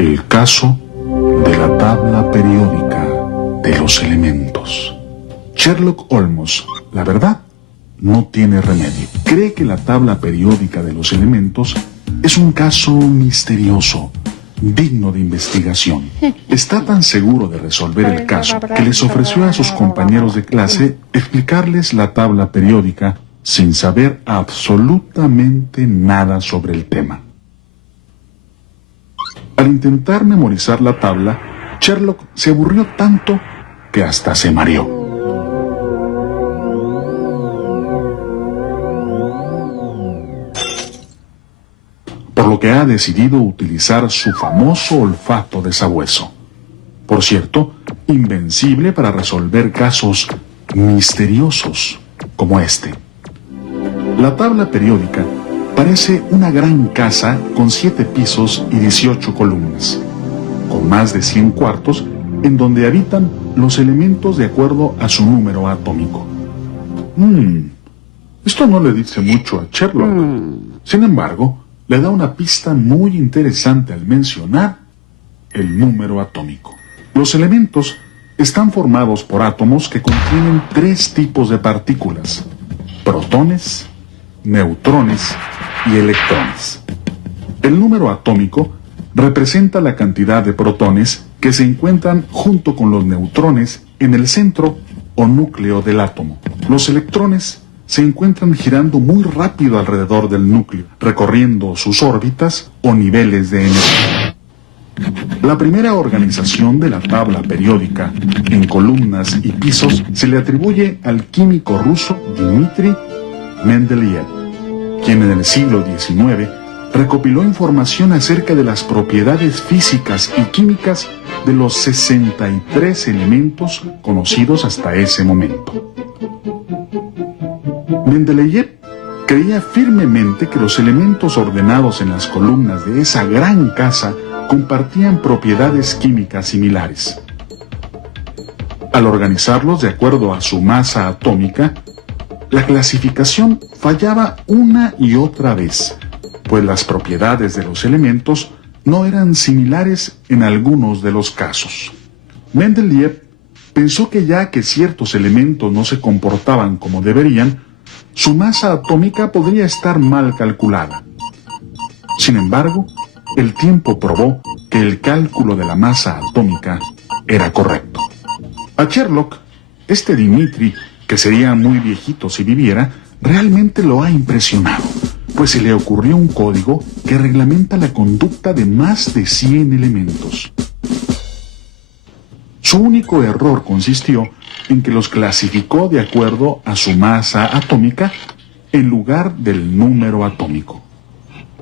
El caso de la tabla periódica de los elementos. Sherlock Holmes, la verdad, no tiene remedio. Cree que la tabla periódica de los elementos es un caso misterioso, digno de investigación. Está tan seguro de resolver el caso que les ofreció a sus compañeros de clase explicarles la tabla periódica sin saber absolutamente nada sobre el tema. Al intentar memorizar la tabla, Sherlock se aburrió tanto que hasta se mareó. Por lo que ha decidido utilizar su famoso olfato de sabueso. Por cierto, invencible para resolver casos misteriosos como este. La tabla periódica parece una gran casa con 7 pisos y 18 columnas, con más de 100 cuartos en donde habitan los elementos de acuerdo a su número atómico. Esto no le dice mucho a Sherlock. Sin embargo, le da una pista muy interesante al mencionar el número atómico. Los elementos están formados por átomos que contienen 3 tipos de partículas: protones, neutrones y electrones. El número atómico representa la cantidad de protones que se encuentran junto con los neutrones en el centro o núcleo del átomo. Los electrones se encuentran girando muy rápido alrededor del núcleo, recorriendo sus órbitas o niveles de energía. La primera organización de la tabla periódica en columnas y pisos se le atribuye al químico ruso Dmitri Mendeleev, quien en el siglo XIX recopiló información acerca de las propiedades físicas y químicas de los 63 elementos conocidos hasta ese momento. Mendeleev creía firmemente que los elementos ordenados en las columnas de esa gran casa compartían propiedades químicas similares. Al organizarlos de acuerdo a su masa atómica, la clasificación fallaba una y otra vez, pues las propiedades de los elementos no eran similares en algunos de los casos. Mendeleev pensó que ya que ciertos elementos no se comportaban como deberían, su masa atómica podría estar mal calculada. Sin embargo, el tiempo probó que el cálculo de la masa atómica era correcto. A Sherlock, este Dmitri, que sería muy viejito si viviera, realmente lo ha impresionado, pues se le ocurrió un código que reglamenta la conducta de más de 100 elementos. Su único error consistió en que los clasificó de acuerdo a su masa atómica en lugar del número atómico,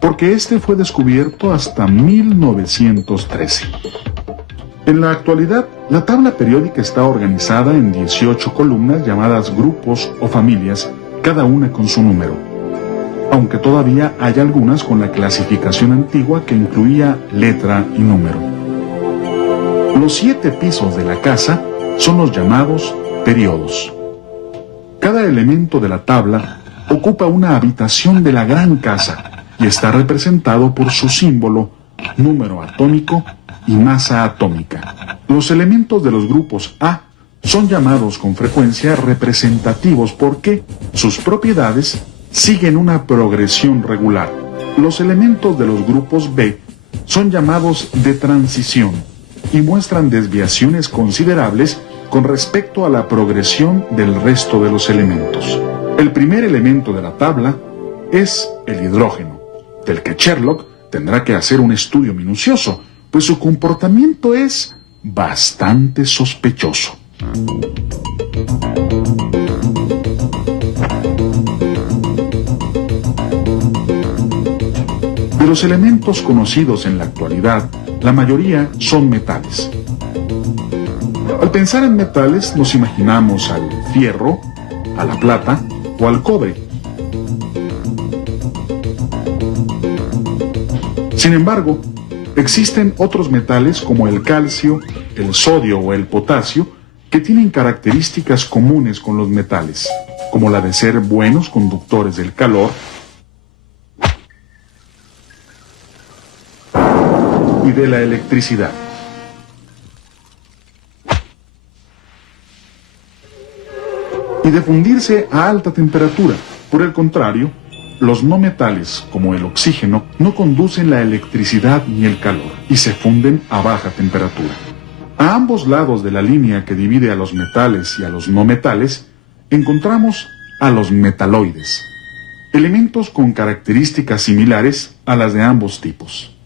porque este fue descubierto hasta 1913. En la actualidad, la tabla periódica está organizada en 18 columnas llamadas grupos o familias, cada una con su número, aunque todavía hay algunas con la clasificación antigua que incluía letra y número. Los 7 pisos de la casa son los llamados periodos. Cada elemento de la tabla ocupa una habitación de la gran casa y está representado por su símbolo, número atómico y masa atómica. Los elementos de los grupos A son llamados con frecuencia representativos porque sus propiedades siguen una progresión regular. Los elementos de los grupos B son llamados de transición y muestran desviaciones considerables con respecto a la progresión del resto de los elementos. El primer elemento de la tabla es el hidrógeno, del que Sherlock tendrá que hacer un estudio minucioso, pues su comportamiento es bastante sospechoso. De los elementos conocidos en la actualidad, la mayoría son metales. Al pensar en metales nos imaginamos al fierro, a la plata o al cobre. Sin embargo, existen otros metales como el calcio, el sodio o el potasio que tienen características comunes con los metales, como la de ser buenos conductores del calor y y de la electricidad. Y de fundirse a alta temperatura. Por el contrario, los no metales, como el oxígeno, no conducen la electricidad ni el calor y se funden a baja temperatura. A ambos lados de la línea que divide a los metales y a los no metales, encontramos a los metaloides, elementos con características similares a las de ambos tipos.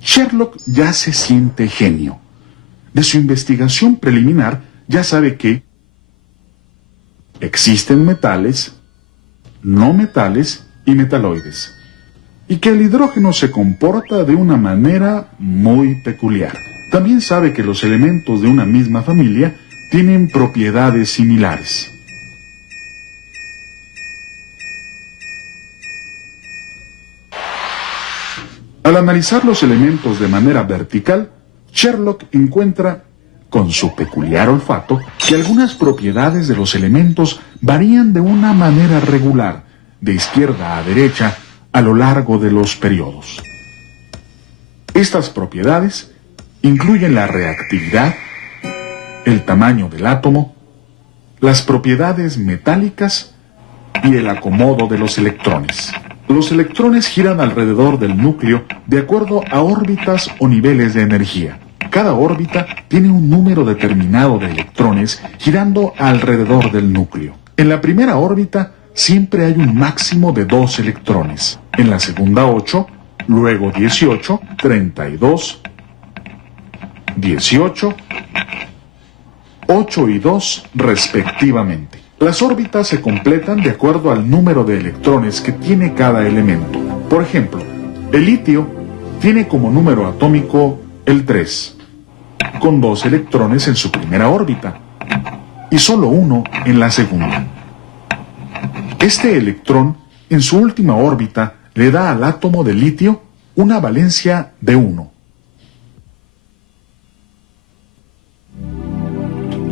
Sherlock ya se siente genio. De su investigación preliminar ya sabe que existen metales, no metales y metaloides, y que el hidrógeno se comporta de una manera muy peculiar. También sabe que los elementos de una misma familia tienen propiedades similares. Al analizar los elementos de manera vertical, Sherlock encuentra, con su peculiar olfato, que algunas propiedades de los elementos varían de una manera regular, de izquierda a derecha, a lo largo de los periodos. Estas propiedades incluyen la reactividad, el tamaño del átomo, las propiedades metálicas y el acomodo de los electrones. Los electrones giran alrededor del núcleo de acuerdo a órbitas o niveles de energía. Cada órbita tiene un número determinado de electrones girando alrededor del núcleo. En la primera órbita siempre hay un máximo de 2 electrones. En la segunda 8, luego 18, 32, 18, 8 y 2 respectivamente. Las órbitas se completan de acuerdo al número de electrones que tiene cada elemento. Por ejemplo, el litio tiene como número atómico el 3, con 2 electrones en su primera órbita y solo 1 en la segunda. Este electrón, en su última órbita, le da al átomo de litio una valencia de 1.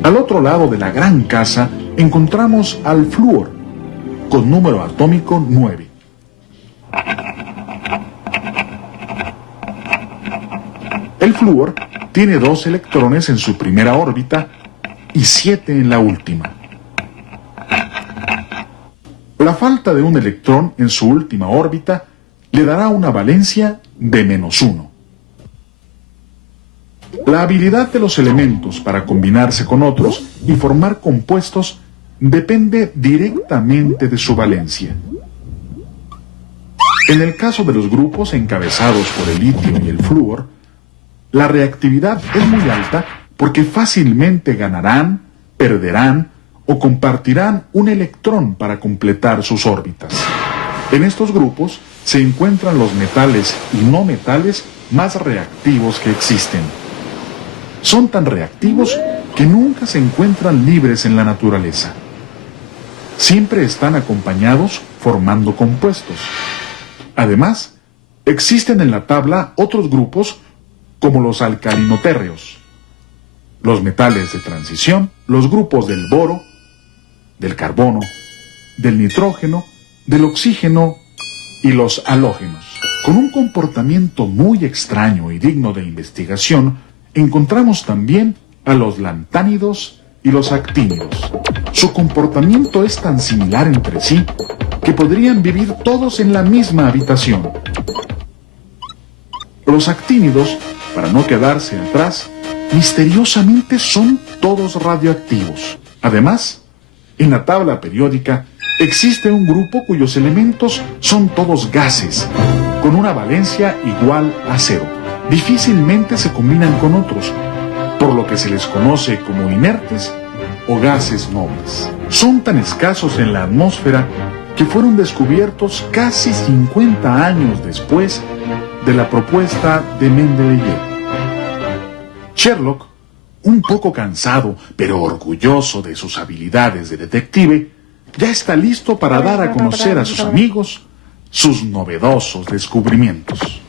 Al otro lado de la gran casa encontramos al flúor, con número atómico 9. El flúor tiene 2 electrones en su primera órbita y 7 en la última. La falta de un electrón en su última órbita le dará una valencia de -1. La habilidad de los elementos para combinarse con otros y formar compuestos depende directamente de su valencia. En el caso de los grupos encabezados por el litio y el flúor, la reactividad es muy alta porque fácilmente ganarán, perderán o compartirán un electrón para completar sus órbitas. En estos grupos se encuentran los metales y no metales más reactivos que existen. Son tan reactivos que nunca se encuentran libres en la naturaleza. Siempre están acompañados formando compuestos. Además, existen en la tabla otros grupos como los alcalinotérreos, los metales de transición, los grupos del boro, del carbono, del nitrógeno, del oxígeno y los halógenos. Con un comportamiento muy extraño y digno de investigación, encontramos también a los lantánidos y los actínidos. Su comportamiento es tan similar entre sí que podrían vivir todos en la misma habitación. Los actínidos, para no quedarse atrás, misteriosamente son todos radioactivos. Además, en la tabla periódica existe un grupo cuyos elementos son todos gases, con una valencia igual a 0. Difícilmente se combinan con otros, por lo que se les conoce como inertes o gases nobles. Son tan escasos en la atmósfera que fueron descubiertos casi 50 años después de la propuesta de Mendeleev. Sherlock, un poco cansado pero orgulloso de sus habilidades de detective, ya está listo para dar a conocer a sus amigos sus novedosos descubrimientos.